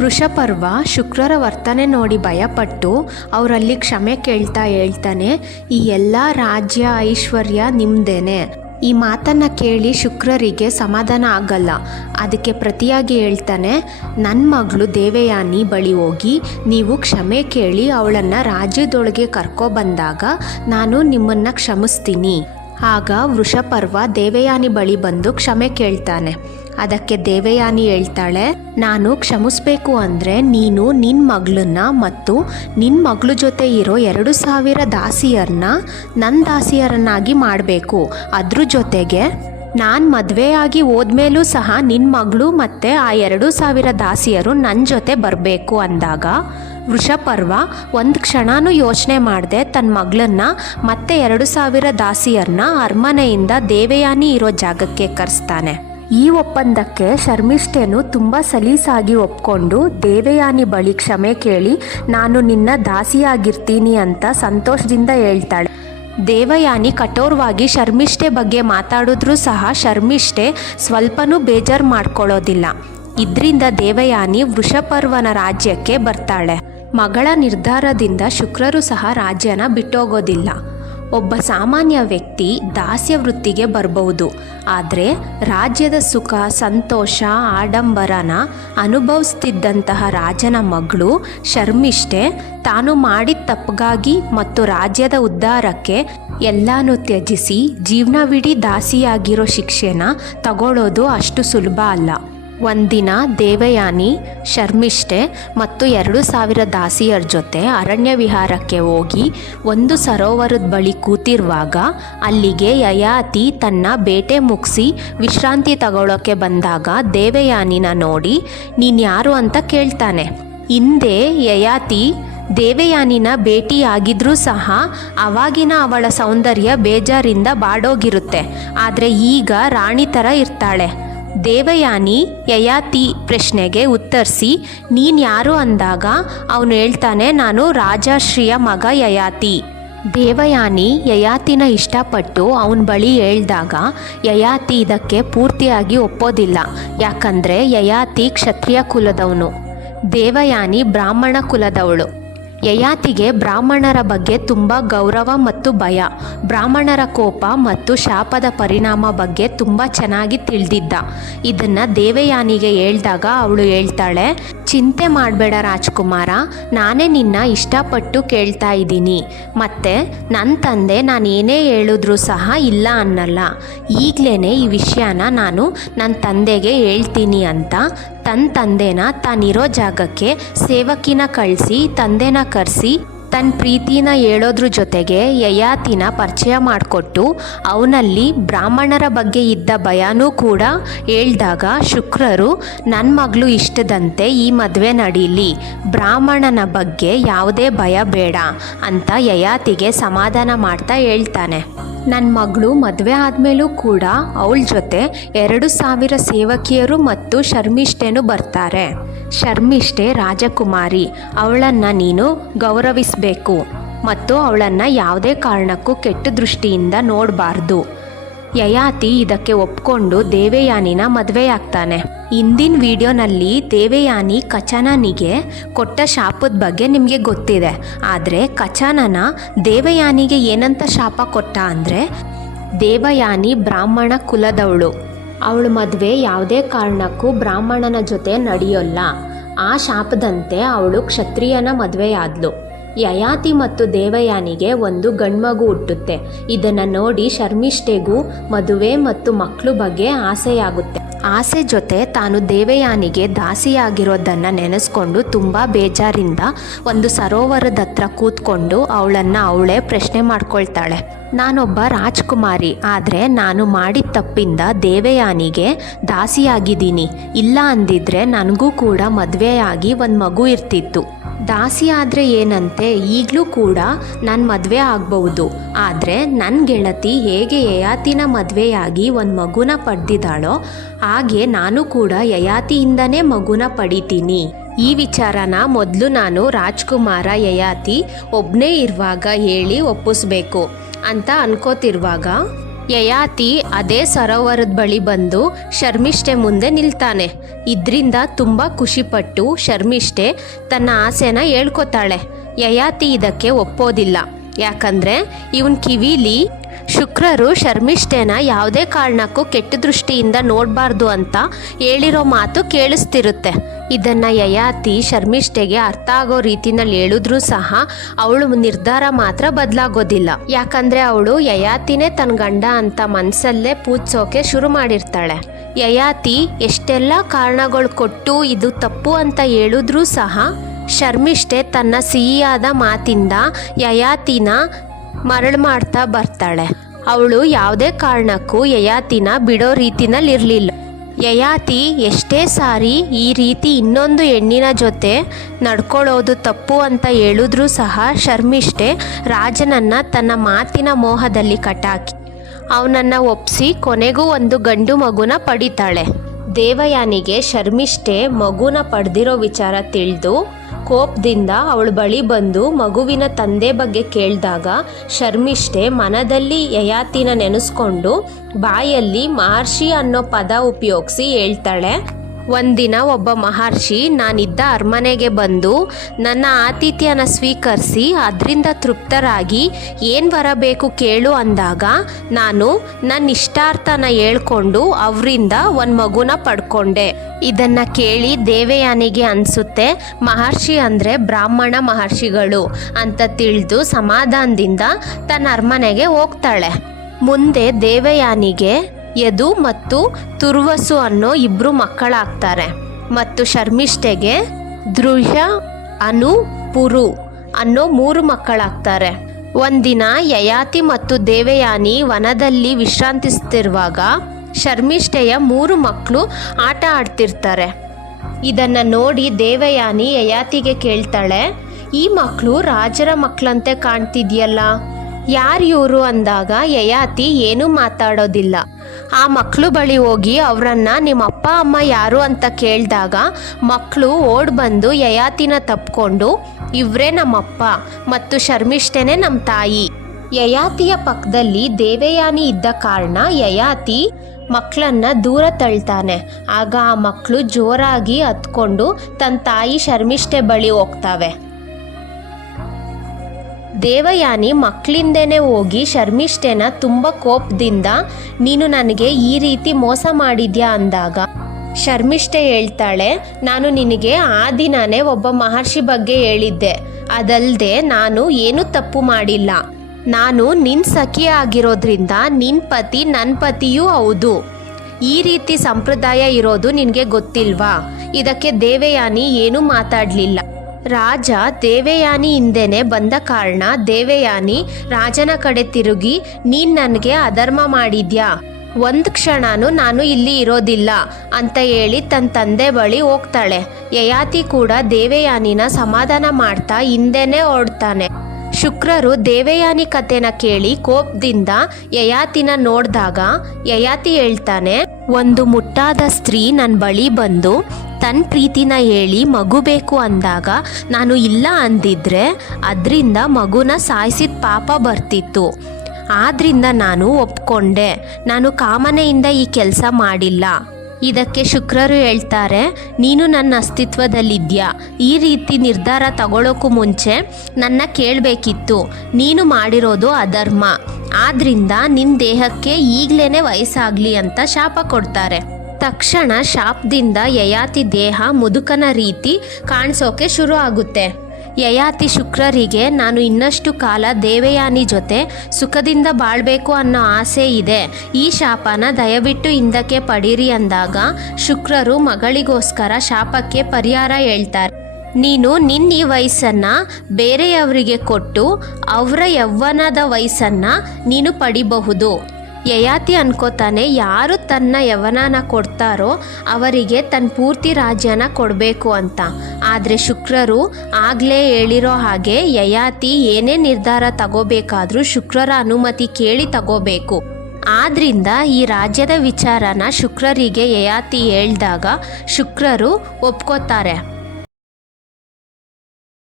ವೃಷಪರ್ವ ಶುಕ್ರರ ವರ್ತನೆ ನೋಡಿ ಭಯಪಟ್ಟು ಅವರಲ್ಲಿ ಕ್ಷಮೆ ಕೇಳ್ತಾ ಹೇಳ್ತಾನೆ, ಈ ಎಲ್ಲ ರಾಜ್ಯ ಐಶ್ವರ್ಯ ನಿಮ್ದೇನೆ. ಈ ಮಾತನ್ನು ಕೇಳಿ ಶುಕ್ರರಿಗೆ ಸಮಾಧಾನ ಆಗಲ್ಲ. ಅದಕ್ಕೆ ಪ್ರತಿಯಾಗಿ ಹೇಳ್ತಾನೆ, ನನ್ನ ಮಗಳು ದೇವಯಾನಿ ಬಳಿ ಹೋಗಿ ನೀವು ಕ್ಷಮೆ ಕೇಳಿ ಅವಳನ್ನು ರಾಜ್ಯದೊಳಗೆ ಕರ್ಕೊಬಂದಾಗ ನಾನು ನಿಮ್ಮನ್ನು ಕ್ಷಮಿಸ್ತೀನಿ. ಆಗ ವೃಷಪರ್ವ ದೇವಯಾನಿ ಬಳಿ ಬಂದು ಕ್ಷಮೆ ಕೇಳ್ತಾನೆ. ಅದಕ್ಕೆ ದೇವಯಾನಿ ಹೇಳ್ತಾಳೆ, ನಾನು ಕ್ಷಮಿಸ್ಬೇಕು ಅಂದರೆ ನೀನು ನಿನ್ನ ಮಗಳನ್ನ ಮತ್ತು ನಿನ್ನ ಮಗಳ ಜೊತೆ ಇರೋ 2,000 ದಾಸಿಯರನ್ನ ನನ್ನ ದಾಸಿಯರನ್ನಾಗಿ ಮಾಡಬೇಕು. ಅದ್ರ ಜೊತೆಗೆ ನಾನು ಮದುವೆಯಾಗಿ ಹೋದ್ಮೇಲೂ ಸಹ ನಿನ್ನ ಮಗಳು ಮತ್ತು ಆ 2,000 ದಾಸಿಯರು ನನ್ನ ಜೊತೆ ಬರಬೇಕು ಅಂದಾಗ ವೃಷಪರ್ವ ಒಂದು ಕ್ಷಣನೂ ಯೋಚನೆ ಮಾಡದೆ ತನ್ನ ಮಗಳನ್ನ ಮತ್ತೆ 2,000 ದಾಸಿಯರನ್ನ ಅರಮನೆಯಿಂದ ದೇವಯಾನಿ ಇರೋ ಜಾಗಕ್ಕೆ ಕರೆಸ್ತಾನೆ. ಈ ಒಪ್ಪಂದಕ್ಕೆ ಶರ್ಮಿಷ್ಠೆನು ತುಂಬ ಸಲೀಸಾಗಿ ಒಪ್ಕೊಂಡು ದೇವಯಾನಿ ಬಳಿ ಕ್ಷಮೆ ಕೇಳಿ ನಾನು ನಿನ್ನ ದಾಸಿಯಾಗಿರ್ತೀನಿ ಅಂತ ಸಂತೋಷದಿಂದ ಹೇಳ್ತಾಳೆ. ದೇವಯಾನಿ ಕಠೋರವಾಗಿ ಶರ್ಮಿಷ್ಠೆ ಬಗ್ಗೆ ಮಾತಾಡಿದ್ರೂ ಸಹ ಶರ್ಮಿಷ್ಠೆ ಸ್ವಲ್ಪನೂ ಬೇಜಾರು ಮಾಡ್ಕೊಳ್ಳೋದಿಲ್ಲ. ಇದರಿಂದ ದೇವಯಾನಿ ವೃಷಪರ್ವನ ರಾಜ್ಯಕ್ಕೆ ಬರ್ತಾಳೆ. ಮಗಳ ನಿರ್ಧಾರದಿಂದ ಶುಕ್ರರು ಸಹ ರಾಜ್ಯನ ಬಿಟ್ಟೋಗೋದಿಲ್ಲ. ಒಬ್ಬ ಸಾಮಾನ್ಯ ವ್ಯಕ್ತಿ ದಾಸ್ಯ ವೃತ್ತಿಗೆ ಬರಬಹುದು, ಆದರೆ ರಾಜ್ಯದ ಸುಖ ಸಂತೋಷ ಆಡಂಬರನ ಅನುಭವಿಸ್ತಿದ್ದಂತಹ ರಾಜನ ಮಗಳು ಶರ್ಮಿಷ್ಠೆ ತಾನು ಮಾಡಿದ ತಪ್ಪಿಗಾಗಿ ಮತ್ತು ರಾಜ್ಯದ ಉದ್ಧಾರಕ್ಕೆ ಎಲ್ಲನೂ ತ್ಯಜಿಸಿ ಜೀವನವಿಡೀ ದಾಸಿಯಾಗಿರೋ ಶಿಕ್ಷೆನ ತಗೊಳ್ಳೋದು ಅಷ್ಟು ಸುಲಭ ಅಲ್ಲ. ಒಂದಿನ ದೇವಯಾನಿ ಶರ್ಮಿಷ್ಠೆ ಮತ್ತು 2,000 ದಾಸಿಯರ ಜೊತೆ ಅರಣ್ಯ ವಿಹಾರಕ್ಕೆ ಹೋಗಿ ಒಂದು ಸರೋವರದ ಬಳಿ ಕೂತಿರುವಾಗ ಅಲ್ಲಿಗೆ ಯಯಾತಿ ತನ್ನ ಬೇಟೆ ಮುಗಿಸಿ ವಿಶ್ರಾಂತಿ ತಗೊಳ್ಳೋಕ್ಕೆ ಬಂದಾಗ ದೇವಯಾನಿನ ನೋಡಿ ನೀನು ಯಾರು ಅಂತ ಕೇಳ್ತಾನೆ. ಹಿಂದೆ ಯಯಾತಿ ದೇವಯಾನಿನ ಭೇಟಿಯಾಗಿದ್ರೂ ಸಹ ಅವಾಗಿನ ಅವಳ ಸೌಂದರ್ಯ ಬೇಜಾರಿಂದ ಬಾಡೋಗಿರುತ್ತೆ, ಆದರೆ ಈಗ ರಾಣಿ ಥರ ಇರ್ತಾಳೆ. ದೇವಯಾನಿ ಯಯಾತಿ ಪ್ರಶ್ನೆಗೆ ಉತ್ತರಿಸಿ ನೀನು ಯಾರು ಅಂದಾಗ ಅವನು ಹೇಳ್ತಾನೆ, ನಾನು ರಾಜಶ್ರೀಯ ಮಗ ಯಯಾತಿ. ದೇವಯಾನಿ ಯಯಾತಿನ ಇಷ್ಟಪಟ್ಟು ಅವನ ಬಳಿ ಹೇಳ್ದಾಗ ಯಯಾತಿ ಇದಕ್ಕೆ ಪೂರ್ತಿಯಾಗಿ ಒಪ್ಪೋದಿಲ್ಲ. ಯಾಕಂದರೆ ಯಯಾತಿ ಕ್ಷತ್ರಿಯ ಕುಲದವನು, ದೇವಯಾನಿ ಬ್ರಾಹ್ಮಣ ಕುಲದವಳು. ಯಯಾತಿಗೆ ಬ್ರಾಹ್ಮಣರ ಬಗ್ಗೆ ತುಂಬ ಗೌರವ ಮತ್ತು ಭಯ. ಬ್ರಾಹ್ಮಣರ ಕೋಪ ಮತ್ತು ಶಾಪದ ಪರಿಣಾಮ ಬಗ್ಗೆ ತುಂಬ ಚೆನ್ನಾಗಿ ತಿಳಿದಿದ್ದ. ಇದನ್ನು ದೇವಯಾನಿಗೆ ಹೇಳಿದಾಗ ಅವಳು ಹೇಳ್ತಾಳೆ, ಚಿಂತೆ ಮಾಡಬೇಡ ರಾಜ್ಕುಮಾರ, ನಾನೇ ನಿನ್ನ ಇಷ್ಟಪಟ್ಟು ಕೇಳ್ತಾ ಇದ್ದೀನಿ. ಮತ್ತು ನನ್ನ ತಂದೆ ನಾನು ಏನೇ ಹೇಳಿದ್ರೂ ಸಹ ಇಲ್ಲ ಅನ್ನಲ್ಲ. ಈಗಲೇ ಈ ವಿಷಯನ ನಾನು ನನ್ನ ತಂದೆಗೆ ಹೇಳ್ತೀನಿ ಅಂತ ತನ್ನ ತಂದೆನ ತಾನಿರೋ ಜಾಗಕ್ಕೆ ಸೇವಕಿನ ಕಳಿಸಿ ತಂದೆನ ಕರೆಸಿ ತನ್ನ ಪ್ರೀತಿನ ಹೇಳೋದ್ರ ಜೊತೆಗೆ ಯಯಾತಿನ ಪರಿಚಯ ಮಾಡಿಕೊಟ್ಟು ಅವನಲ್ಲಿ ಬ್ರಾಹ್ಮಣರ ಬಗ್ಗೆ ಇದ್ದ ಭಯನೂ ಕೂಡ ಹೇಳ್ದಾಗ ಶುಕ್ರರು ನನ್ನ ಮಗಳು ಇಷ್ಟದಂತೆ ಈ ಮದುವೆ ನಡೀಲಿ, ಬ್ರಾಹ್ಮಣನ ಬಗ್ಗೆ ಯಾವುದೇ ಭಯ ಬೇಡ ಅಂತ ಯಯಾತಿಗೆ ಸಮಾಧಾನ ಮಾಡ್ತಾ ಹೇಳ್ತಾನೆ. ನನ್ನ ಮಗಳು ಮದುವೆ ಆದಮೇಲೂ ಕೂಡ ಅವಳ ಜೊತೆ 2,000 ಸೇವಕಿಯರು ಮತ್ತು ಶರ್ಮಿಷ್ಠೆನೂ ಬರ್ತಾರೆ. ಶರ್ಮಿಷ್ಠೆ ರಾಜಕುಮಾರಿ, ಅವಳನ್ನು ನೀನು ಗೌರವಿಸಬೇಕು ಮತ್ತು ಅವಳನ್ನು ಯಾವುದೇ ಕಾರಣಕ್ಕೂ ಕೆಟ್ಟ ದೃಷ್ಟಿಯಿಂದ ನೋಡಬಾರ್ದು. ಯಯಾತಿ ಇದಕ್ಕೆ ಒಪ್ಕೊಂಡು ದೇವಯಾನಿನ ಮದುವೆಯಾಗ್ತಾನೆ. ಇಂದಿನ ವಿಡಿಯೋನಲ್ಲಿ ದೇವಯಾನಿ ಕಚನನಿಗೆ ಕೊಟ್ಟ ಶಾಪದ ಬಗ್ಗೆ ನಿಮಗೆ ಗೊತ್ತಿದೆ. ಆದರೆ ಕಚನನ ದೇವಯಾನಿಗೆ ಏನಂತ ಶಾಪ ಕೊಟ್ಟ ಅಂದರೆ, ದೇವಯಾನಿ ಬ್ರಾಹ್ಮಣ ಕುಲದವಳು, ಅವಳ ಮದುವೆ ಯಾವುದೇ ಕಾರಣಕ್ಕೂ ಬ್ರಾಹ್ಮಣನ ಜೊತೆ ನಡೆಯೋಲ್ಲ. ಆ ಶಾಪದಂತೆ ಅವಳು ಕ್ಷತ್ರಿಯನ ಮದುವೆಯಾದ್ಲು. ಯಯಾತಿ ಮತ್ತು ದೇವಯಾನಿಗೆ ಒಂದು ಗಂಡ್ಮಗು ಹುಟ್ಟುತ್ತೆ. ಇದನ್ನು ನೋಡಿ ಶರ್ಮಿಷ್ಠೆಗೂ ಮದುವೆ ಮತ್ತು ಮಕ್ಕಳು ಬಗ್ಗೆ ಆಸೆಯಾಗುತ್ತೆ. ಆಸೆ ಜೊತೆ ತಾನು ದೇವಯಾನಿಗೆ ದಾಸಿಯಾಗಿರೋದನ್ನು ನೆನೆಸ್ಕೊಂಡು ತುಂಬ ಬೇಜಾರಿಂದ ಒಂದು ಸರೋವರದ ಹತ್ರ ಕೂತ್ಕೊಂಡು ಅವಳನ್ನು ಅವಳೇ ಪ್ರಶ್ನೆ ಮಾಡ್ಕೊಳ್ತಾಳೆ. ನಾನೊಬ್ಬ ರಾಜ್ಕುಮಾರಿ, ಆದರೆ ನಾನು ಮಾಡಿದ ತಪ್ಪಿಂದ ದೇವಯಾನಿಗೆ ದಾಸಿಯಾಗಿದ್ದೀನಿ. ಇಲ್ಲ ಅಂದಿದ್ರೆ ನನಗೂ ಕೂಡ ಮದುವೆಯಾಗಿ ಒಂದು ಮಗು ಇರ್ತಿತ್ತು. ದಾಸಿ ಆದರೆ ಏನಂತೆ, ಈಗಲೂ ಕೂಡ ನಾನು ಮದುವೆ ಆಗ್ಬಹುದು. ಆದರೆ ನನ್ನ ಗೆಳತಿ ಹೇಗೆ ಯಯಾತಿನ ಮದುವೆಯಾಗಿ ಒಂದು ಮಗುನ ಪಡೆದಿದ್ದಾಳೋ ಹಾಗೆ ನಾನು ಕೂಡ ಯಯಾತಿಯಿಂದನೇ ಮಗುನ ಪಡಿತೀನಿ. ಈ ವಿಚಾರನ ಮೊದಲು ನಾನು ರಾಜ್ಕುಮಾರ ಯಯಾತಿ ಒಬ್ಬನೇ ಇರುವಾಗ ಹೇಳಿ ಒಪ್ಪಿಸ್ಬೇಕು ಅಂತ ಅನ್ಕೋತಿರುವಾಗ ಯಯಾತಿ ಅದೇ ಸರೋವರದ ಬಳಿ ಬಂದು ಶರ್ಮಿಷ್ಠೆ ಮುಂದೆ ನಿಲ್ತಾನೆ. ಇದರಿಂದ ತುಂಬ ಖುಷಿಪಟ್ಟು ಶರ್ಮಿಷ್ಠೆ ತನ್ನ ಆಸೆನ ಹೇಳ್ಕೊತಾಳೆ. ಯಯಾತಿ ಇದಕ್ಕೆ ಒಪ್ಪೋದಿಲ್ಲ. ಯಾಕಂದರೆ ಇವನ್ ಕಿವಿಲಿ ಶುಕ್ರರು ಶರ್ಮಿಷ್ಠೆನ ಯಾವುದೇ ಕಾರಣಕ್ಕೂ ಕೆಟ್ಟ ದೃಷ್ಟಿಯಿಂದ ನೋಡಬಾರ್ದು ಅಂತ ಹೇಳಿರೋ ಮಾತು ಕೇಳಿಸ್ತಿರುತ್ತೆ. ಇದನ್ನು ಯಯಾತಿ ಶರ್ಮಿಷ್ಠೆಗೆ ಅರ್ಥ ಆಗೋ ರೀತಿನಲ್ಲಿ ಹೇಳಿದ್ರೂ ಸಹ ಅವಳು ನಿರ್ಧಾರ ಮಾತ್ರ ಬದಲಾಗೋದಿಲ್ಲ. ಯಾಕಂದರೆ ಅವಳು ಯಯಾತಿನೇ ತನ್ನ ಗಂಡ ಅಂತ ಮನಸ್ಸಲ್ಲೇ ಪೂಜಿಸೋಕೆ ಶುರು ಮಾಡಿರ್ತಾಳೆ. ಯಯಾತಿ ಎಷ್ಟೆಲ್ಲ ಕಾರಣಗಳು ಕೊಟ್ಟು ಇದು ತಪ್ಪು ಅಂತ ಹೇಳಿದ್ರೂ ಸಹ ಶರ್ಮಿಷ್ಠೆ ತನ್ನ ಸಿಹಿಯಾದ ಮಾತಿಂದ ಯಯಾತಿನ ಮರಳು ಮಾಡ್ತಾ ಬರ್ತಾಳೆ. ಅವಳು ಯಾವುದೇ ಕಾರಣಕ್ಕೂ ಯಯಾತಿನ ಬಿಡೋ ರೀತಿನಲ್ಲಿರಲಿಲ್ಲ. ಯಯಾತಿ ಎಷ್ಟೇ ಸಾರಿ ಈ ರೀತಿ ಇನ್ನೊಂದು ಹೆಣ್ಣಿನ ಜೊತೆ ನಡ್ಕೊಳ್ಳೋದು ತಪ್ಪು ಅಂತ ಹೇಳಿದ್ರೂ ಸಹ ಶರ್ಮಿಷ್ಠೆ ರಾಜನನ್ನು ತನ್ನ ಮಾತಿನ ಮೋಹದಲ್ಲಿ ಕಟ್ಟಾಕಿ ಅವನನ್ನು ಒಪ್ಪಿಸಿ ಕೊನೆಗೂ ಒಂದು ಗಂಡು ಮಗುನ ಪಡಿತಾಳೆ. ದೇವಯಾನಿಗೆ ಶರ್ಮಿಷ್ಠೆ ಮಗುನ ಪಡೆದಿರೋ ವಿಚಾರ ತಿಳಿದು ಕೋಪದಿಂದ ಅವಳ ಬಳಿ ಬಂದು ಮಗುವಿನ ತಂದೆ ಬಗ್ಗೆ ಕೇಳಿದಾಗ ಶರ್ಮಿಷ್ಠೆ ಮನದಲ್ಲಿ ಯಯಾತಿನ ನೆನೆಸ್ಕೊಂಡು ಬಾಯಲ್ಲಿ ಮಹರ್ಷಿ ಅನ್ನೋ ಪದ ಉಪಯೋಗಿಸಿ ಹೇಳ್ತಾಳೆ. ಒಂದಿನ ಒಬ್ಬ ಮಹರ್ಷಿ ನಾನಿದ್ದ ಅರಮನೆಗೆ ಬಂದು ನನ್ನ ಆತಿಥ್ಯನ ಸ್ವೀಕರಿಸಿ ಅದರಿಂದ ತೃಪ್ತರಾಗಿ ಏನು ಬರಬೇಕು ಕೇಳು ಅಂದಾಗ ನಾನು ನನ್ನ ಇಷ್ಟಾರ್ಥನ ಹೇಳ್ಕೊಂಡು ಅವರಿಂದ ಒಂದು ಮಗುನ ಪಡ್ಕೊಂಡೆ. ಇದನ್ನು ಕೇಳಿ ದೇವಯಾನಿಗೆ ಅನಿಸುತ್ತೆ ಮಹರ್ಷಿ ಅಂದರೆ ಬ್ರಾಹ್ಮಣ ಮಹರ್ಷಿಗಳು ಅಂತ ತಿಳಿದು ಸಮಾಧಾನದಿಂದ ತನ್ನ ಅರಮನೆಗೆ ಹೋಗ್ತಾಳೆ. ಮುಂದೆ ದೇವಯಾನಿಗೆ ಯದು ಮತ್ತು ತುರ್ವಸು ಅನ್ನೋ ಇಬ್ಬರು ಮಕ್ಕಳಾಗ್ತಾರೆ ಮತ್ತು ಶರ್ಮಿಷ್ಠೆಗೆ ದೃಢ ಅನು ಪುರು ಅನ್ನೋ 3 ಮಕ್ಕಳಾಗ್ತಾರೆ. ಒಂದಿನ ಯಯಾತಿ ಮತ್ತು ದೇವಯಾನಿ ವನದಲ್ಲಿ ವಿಶ್ರಾಂತಿಸ್ತಿರುವಾಗ ಶರ್ಮಿಷ್ಠೆಯ 3 ಮಕ್ಕಳು ಆಟ ಆಡ್ತಿರ್ತಾರೆ. ಇದನ್ನು ನೋಡಿ ದೇವಯಾನಿ ಯಯಾತಿಗೆ ಕೇಳ್ತಾಳೆ, ಈ ಮಕ್ಕಳು ರಾಜರ ಮಕ್ಕಳಂತೆ ಕಾಣ್ತಿದ್ಯಲ್ಲ, ಯಾರು ಇವರು ಅಂದಾಗ ಯಯಾತಿ ಏನೂ ಮಾತಾಡೋದಿಲ್ಲ. ಆ ಮಕ್ಕಳು ಬಳಿ ಹೋಗಿ ಅವರನ್ನು ನಿಮ್ಮ ಅಪ್ಪ ಅಮ್ಮ ಯಾರು ಅಂತ ಕೇಳಿದಾಗ ಮಕ್ಕಳು ಓಡ್ ಬಂದು ಯಯಾತಿನ ತಪ್ಕೊಂಡು ಇವರೇ ನಮ್ಮಪ್ಪ ಮತ್ತು ಶರ್ಮಿಷ್ಠೆನೇ ನಮ್ಮ ತಾಯಿ. ಯಯಾತಿಯ ಪಕ್ಕದಲ್ಲಿ ದೇವಯಾನಿ ಇದ್ದ ಕಾರಣ ಯಯಾತಿ ಮಕ್ಕಳನ್ನ ದೂರ ತಳ್ತಾನೆ. ಆಗ ಆ ಮಕ್ಕಳು ಜೋರಾಗಿ ಹತ್ಕೊಂಡು ತನ್ನ ತಾಯಿ ಶರ್ಮಿಷ್ಠೆ ಬಳಿ ಹೋಗ್ತವೆ. ದೇವಯಾನಿ ಮಕ್ಕಳಿಂದನೇ ಹೋಗಿ ಶರ್ಮಿಷ್ಠೆನ ತುಂಬ ಕೋಪದಿಂದ ನೀನು ನನಗೆ ಈ ರೀತಿ ಮೋಸ ಮಾಡಿದ್ಯಾ ಅಂದಾಗ ಶರ್ಮಿಷ್ಠೆ ಹೇಳ್ತಾಳೆ, ನಾನು ನಿನಗೆ ಆ ದಿನನೇ ಒಬ್ಬ ಮಹರ್ಷಿ ಬಗ್ಗೆ ಹೇಳಿದ್ದೆ, ಅದಲ್ಲದೆ ನಾನು ಏನೂ ತಪ್ಪು ಮಾಡಿಲ್ಲ. ನಾನು ನಿನ್ನ ಸಖಿ ಆಗಿರೋದ್ರಿಂದ ನಿನ್ನ ಪತಿ ನನ್ನ ಪತಿಯೂ ಹೌದು. ಈ ರೀತಿ ಸಂಪ್ರದಾಯ ಇರೋದು ನಿನಗೆ ಗೊತ್ತಿಲ್ವಾ? ಇದಕ್ಕೆ ದೇವಯಾನಿ ಏನೂ ಮಾತಾಡಲಿಲ್ಲ. ರಾಜ ದೇವಯಾನಿ ಹಿಂದೆನೆ ಬಂದ ಕಾರಣ ದೇವಯಾನಿ ರಾಜನ ಕಡೆ ತಿರುಗಿ ನೀನು ನನಗೆ ಅಧರ್ಮ ಮಾಡಿದ್ಯಾ, ಒಂದು ಕ್ಷಣನೂ ನಾನು ಇಲ್ಲಿ ಇರೋದಿಲ್ಲ ಅಂತ ಹೇಳಿ ತನ್ನ ತಂದೆ ಬಳಿ ಹೋಗ್ತಾಳೆ. ಯಯಾತಿ ಕೂಡ ದೇವಯಾನಿನ ಸಮಾಧಾನ ಮಾಡ್ತಾ ಹಿಂದೆನೇ ಓಡ್ತಾನೆ. ಶುಕ್ರರು ದೇವಯಾನಿ ಕಥೆನ ಕೇಳಿ ಕೋಪದಿಂದ ಯಯಾತಿನ ನೋಡಿದಾಗ ಯಯಾತಿ ಹೇಳ್ತಾನೆ, ಒಂದು ಮುಟ್ಟಾದ ಸ್ತ್ರೀ ನನ್ನ ಬಳಿ ಬಂದು ತನ್ನ ಪ್ರೀತಿನ ಹೇಳಿ ಮಗು ಬೇಕು ಅಂದಾಗ ನಾನು ಇಲ್ಲ ಅಂದಿದ್ರೆ ಅದರಿಂದ ಮಗುನ ಸಾಯಿಸಿದ ಪಾಪ ಬರ್ತಿತ್ತು. ಆದ್ರಿಂದ ನಾನು ಒಪ್ಕೊಂಡೆ. ನಾನು ಕಾಮನೆಯಿಂದ ಈ ಕೆಲಸ ಮಾಡಿಲ್ಲ. ಇದಕ್ಕೆ ಶುಕ್ರರು ಹೇಳ್ತಾರೆ, ನೀನು ನನ್ನ ಅಸ್ತಿತ್ವದಲ್ಲಿದ್ಯಾ, ಈ ರೀತಿ ನಿರ್ಧಾರ ತಗೊಳ್ಳೋಕ್ಕೂ ಮುಂಚೆ ನನ್ನ ಕೇಳಬೇಕಿತ್ತು. ನೀನು ಮಾಡಿರೋದು ಅಧರ್ಮ, ಆದ್ರಿಂದ ನಿನ್ನ ದೇಹಕ್ಕೆ ಈಗಲೇ ವಯಸ್ಸಾಗಲಿ ಅಂತ ಶಾಪ ಕೊಡ್ತಾರೆ. ತಕ್ಷಣ ಶಾಪದಿಂದ ಯಯಾತಿ ದೇಹ ಮುದುಕನ ರೀತಿ ಕಾಣಿಸೋಕೆ ಶುರು ಆಗುತ್ತೆ. ಯಯಾತಿ ಶುಕ್ರರಿಗೆ ನಾನು ಇನ್ನಷ್ಟು ಕಾಲ ದೇವಯಾನಿ ಜೊತೆ ಸುಖದಿಂದ ಬಾಳ್ಬೇಕು ಅನ್ನೋ ಆಸೆ ಇದೆ, ಈ ಶಾಪನ ದಯವಿಟ್ಟು ಹಿಂದಕ್ಕೆ ಪಡೀರಿ ಅಂದಾಗ ಶುಕ್ರರು ಮಗಳಿಗೋಸ್ಕರ ಶಾಪಕ್ಕೆ ಪರಿಹಾರ ಹೇಳ್ತಾರೆ. ನೀನು ನಿನ್ನ ಈ ವಯಸ್ಸನ್ನು ಬೇರೆಯವರಿಗೆ ಕೊಟ್ಟು ಅವರ ಯೌವನದ ವಯಸ್ಸನ್ನು ನೀನು ಪಡಿಬಹುದು. ಯಯಾತಿ ಅನ್ಕೋತಾನೆ, ಯಾರು ತನ್ನ ಯವನನ ಕೊಡ್ತಾರೋ ಅವರಿಗೆ ತನ್ನ ಪೂರ್ತಿ ರಾಜ್ಯನ ಕೊಡಬೇಕು ಅಂತ. ಆದರೆ ಶುಕ್ರರು ಆಗಲೇ ಹೇಳಿರೋ ಹಾಗೆ ಯಯಾತಿ ಏನೇ ನಿರ್ಧಾರ ತಗೋಬೇಕಾದ್ರೂ ಶುಕ್ರರ ಅನುಮತಿ ಕೇಳಿ ತಗೋಬೇಕು. ಆದ್ರಿಂದ ಈ ರಾಜ್ಯದ ವಿಚಾರನ ಶುಕ್ರರಿಗೆ ಯಯಾತಿ ಹೇಳಿದಾಗ ಶುಕ್ರರು ಒಪ್ಕೋತಾರೆ.